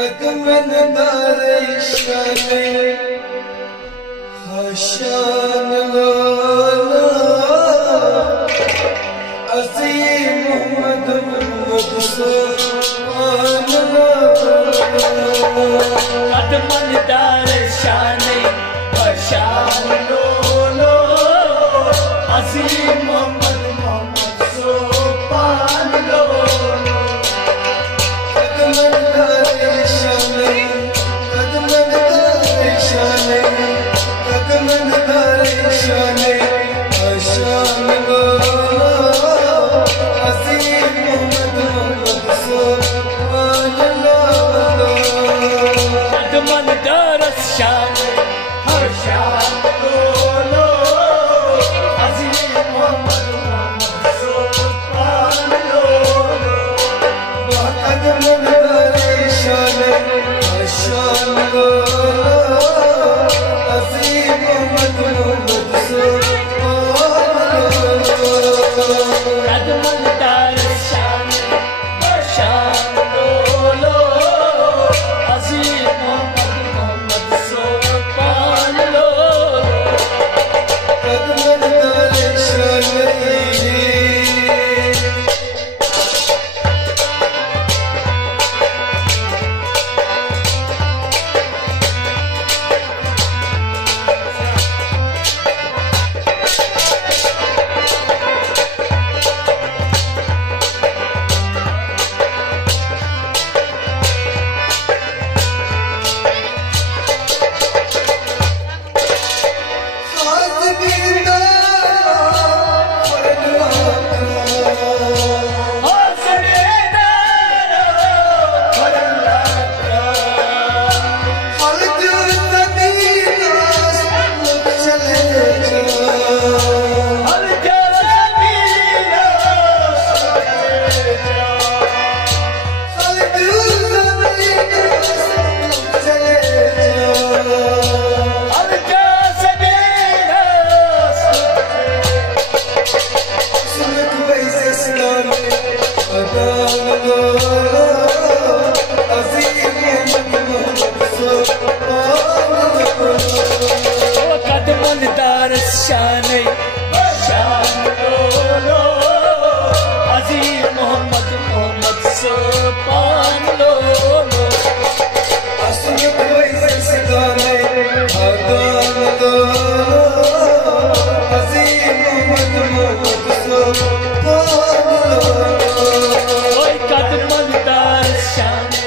कदमन दारे शाने हशान लाला अज़ीम मोहम्मद मोहम्मद सुभान कदमन दारे शाने हशान लाला अज़ीम मोहम्मद मोहम्मद सुभान कदमन दारे शाने कदमन दारे शाने कदमन दारे शाने हशान अज़ीम मोहम्मद मोहम्मद सुभान कदमन दारे शाने हशान अज़ीम मोहम्मद मोहम्मद सुभान कदमन दारे शाने हशान अज़ीम मोहम्मद मोहम्मद सुभान कदमन दारे शाने हशान अज़ीम मोहम्मद मोहम्मद सुभान कदमन दारे शाने कदमन दारे शाने हशान अज़ीम मोहम्मद मोहम्मद सुभान असुर कोई सदाने अज़ीम मोहम्मद मोहम्मद सुभान कदमन दारे शाने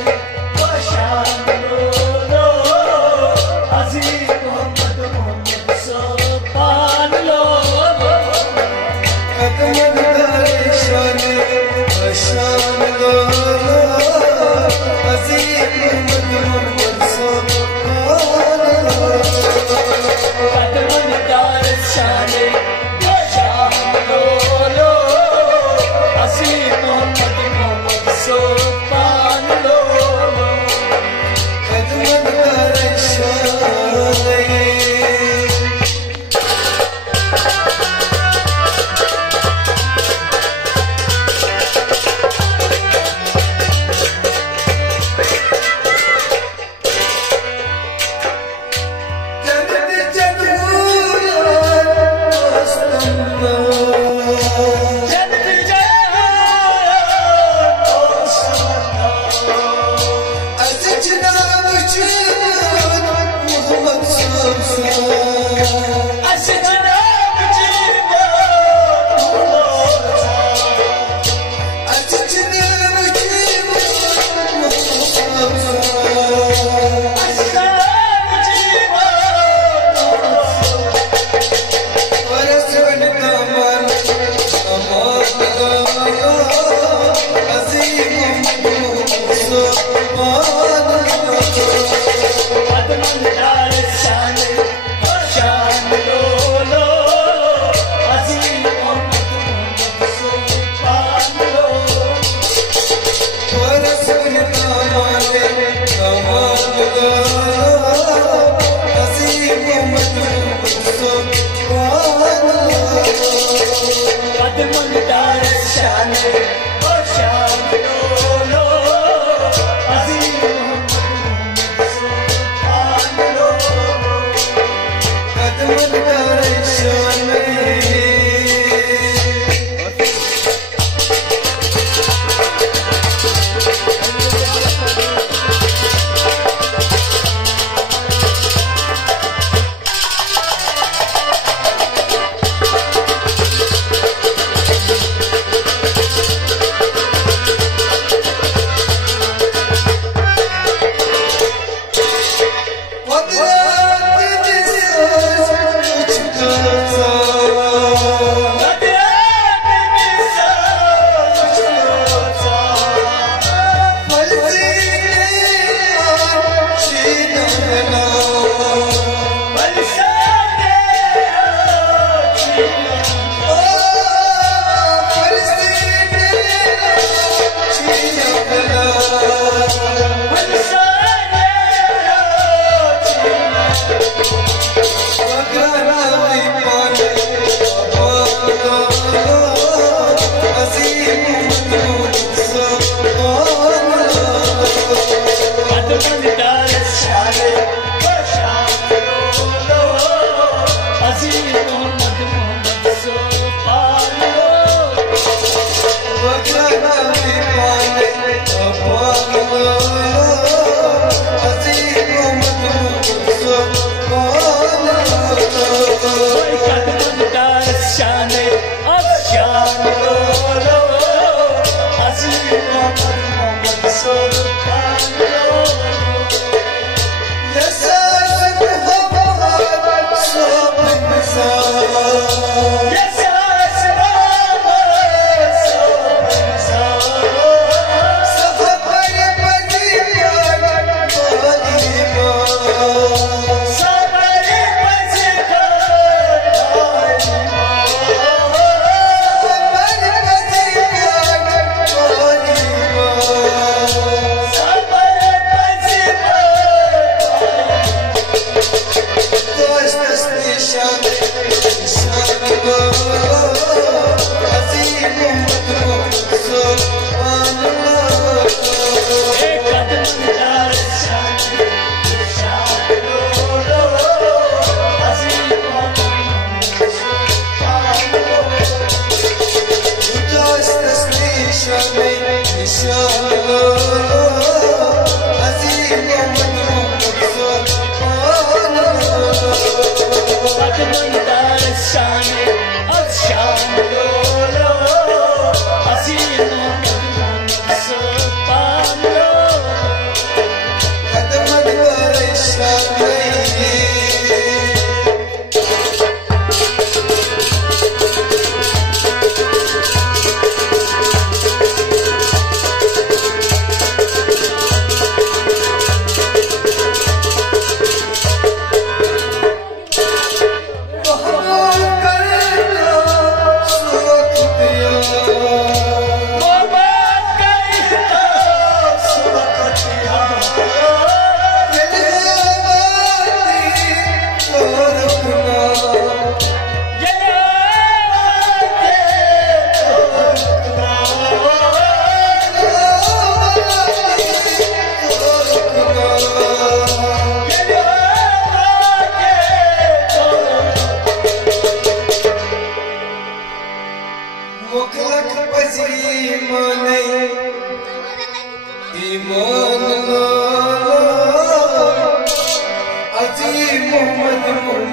हशान अज़ीम मोहम्मद मोहम्मद सुभान कदमन दारे शाने हशान अज़ीम मोहम्मद मोहम्मद सुभान कदमन दारे शाने हशान अज़ीम मोहम्मद मोहम्मद सुभान कदमन दारे शाने शान ओ शान लो अज़ीम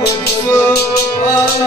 मोहम्मद